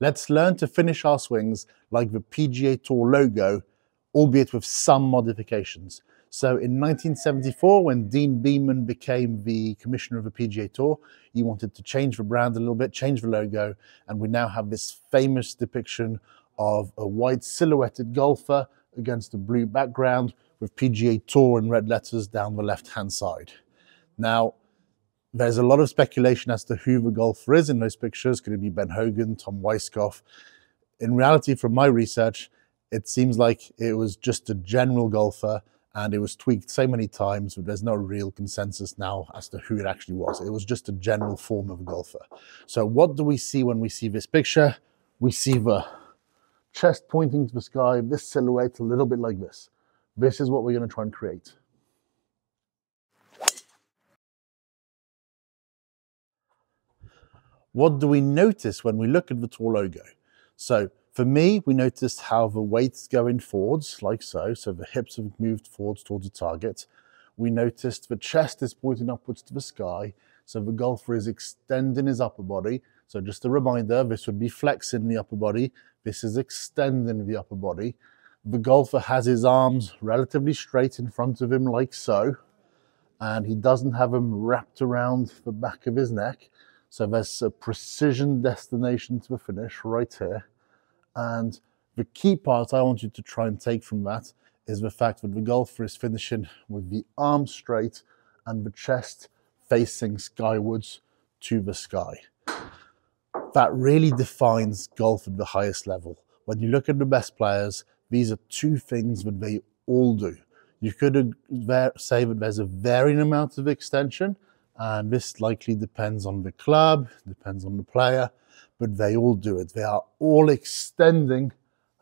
Let's learn to finish our swings like the PGA Tour logo, albeit with some modifications. So in 1974, when Dean Beman became the commissioner of the PGA Tour, he wanted to change the brand a little bit, change the logo, and we now have this famous depiction of a white silhouetted golfer against a blue background with PGA Tour in red letters down the left-hand side. Now, there's a lot of speculation as to who the golfer is in those pictures. Could it be Ben Hogan, Tom Weiskopf? In reality, from my research, it seems like it was just a general golfer and it was tweaked so many times that there's no real consensus now as to who it actually was. It was just a general form of a golfer. So what do we see when we see this picture? We see the chest pointing to the sky, this silhouette a little bit like this. This is what we're going to try and create. What do we notice when we look at the Tour logo? So for me, we noticed how the weight's going forwards, like so. So the hips have moved forwards towards the target. We noticed the chest is pointing upwards to the sky. So the golfer is extending his upper body. So just a reminder, this would be flexing the upper body. This is extending the upper body. The golfer has his arms relatively straight in front of him, like so. And he doesn't have them wrapped around the back of his neck. So there's a precision destination to the finish right here. And the key part I want you to try and take from that is the fact that the golfer is finishing with the arms straight and the chest facing skywards to the sky. That really defines golf at the highest level. When you look at the best players, these are two things that they all do. You could say that there's a varying amount of extension, and this likely depends on the club, depends on the player, but they all do it. They are all extending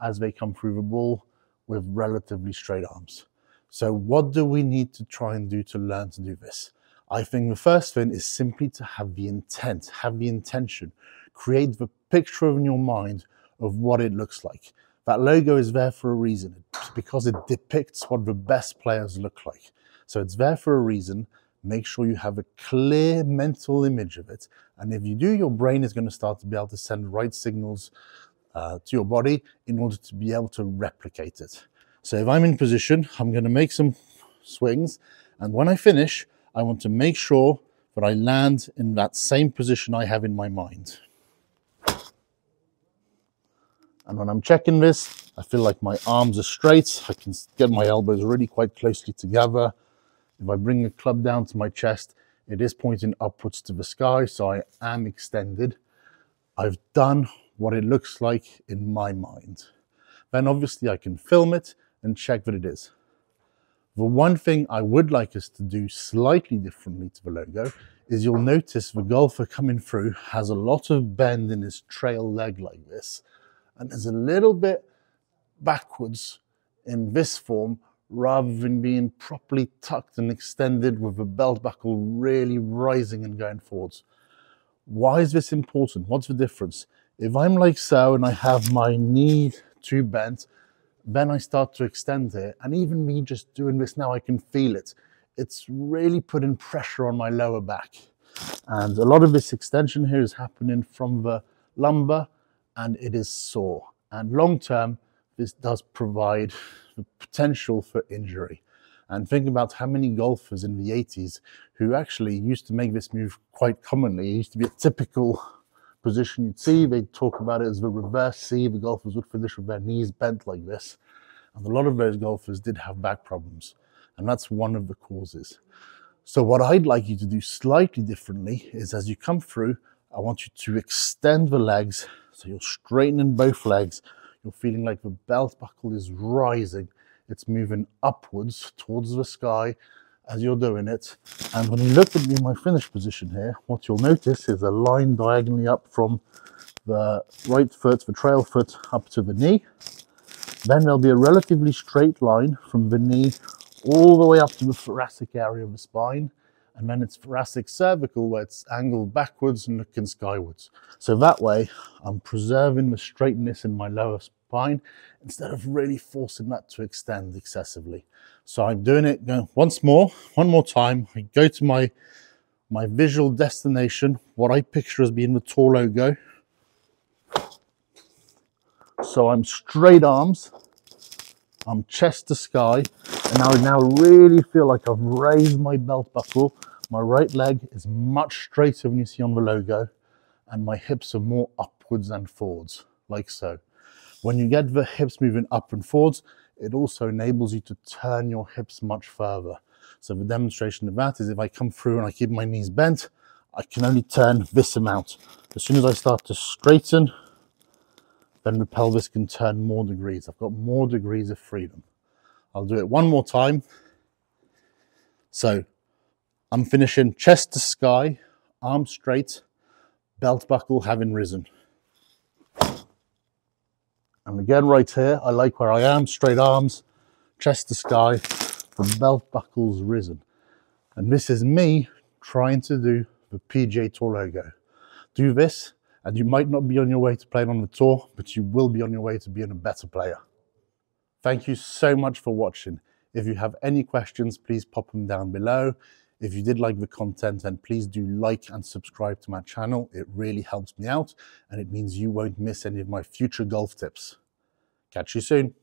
as they come through the ball with relatively straight arms. So what do we need to try and do to learn to do this? I think the first thing is simply to have the intent, have the intention, create the picture in your mind of what it looks like. That logo is there for a reason, because it depicts what the best players look like. So it's there for a reason. Make sure you have a clear mental image of it. And if you do, your brain is going to start to be able to send right signals to your body in order to be able to replicate it. So if I'm in position, I'm going to make some swings. And when I finish, I want to make sure that I land in that same position I have in my mind. And when I'm checking this, I feel like my arms are straight. I can get my elbows really quite closely together. If I bring the club down to my chest, it is pointing upwards to the sky, so I am extended. I've done what it looks like in my mind. Then obviously I can film it and check that it is. The one thing I would like us to do slightly differently to the logo is you'll notice the golfer coming through has a lot of bend in his trail leg like this, and there's a little bit backwards in this form rather than being properly tucked and extended with the belt buckle really rising and going forwards. Why is this important? What's the difference? If I'm like so and I have my knee too bent, then I start to extend it. And even me just doing this now, I can feel it. It's really putting pressure on my lower back. And a lot of this extension here is happening from the lumbar, and it is sore. And long term, this does provide the potential for injury. And think about how many golfers in the 80s who actually used to make this move quite commonly. It used to be a typical position you'd see. They'd talk about it as the reverse C. The golfers would finish with their knees bent like this. And a lot of those golfers did have back problems. And that's one of the causes. So what I'd like you to do slightly differently is as you come through, I want you to extend the legs. So you're straightening both legs. You're feeling like the belt buckle is rising. It's moving upwards towards the sky as you're doing it. And when you look at me in my finish position here, what you'll notice is a line diagonally up from the right foot, the trail foot, up to the knee. Then there'll be a relatively straight line from the knee all the way up to the thoracic area of the spine. And then it's thoracic cervical where it's angled backwards and looking skywards. So that way I'm preserving the straightness in my lower spine instead of really forcing that to extend excessively. So I'm doing it one more time. I go to my visual destination, what I picture as being the Tour logo. So I'm straight arms, I'm chest to sky, and I now really feel like I've raised my belt buckle. My right leg is much straighter than you see on the logo, and my hips are more upwards and forwards, like so. When you get the hips moving up and forwards, it also enables you to turn your hips much further. So the demonstration of that is if I come through and I keep my knees bent, I can only turn this amount. As soon as I start to straighten, then the pelvis can turn more degrees. I've got more degrees of freedom. I'll do it one more time. So I'm finishing chest to sky, arms straight, belt buckle having risen. And again, right here, I like where I am, straight arms, chest to sky, the belt buckle's risen. And this is me trying to do the PGA Tour logo. Do this, and you might not be on your way to playing on the tour, but you will be on your way to being a better player. Thank you so much for watching. If you have any questions, please pop them down below. If you did like the content, then please do like and subscribe to my channel. It really helps me out, and it means you won't miss any of my future golf tips. Catch you soon.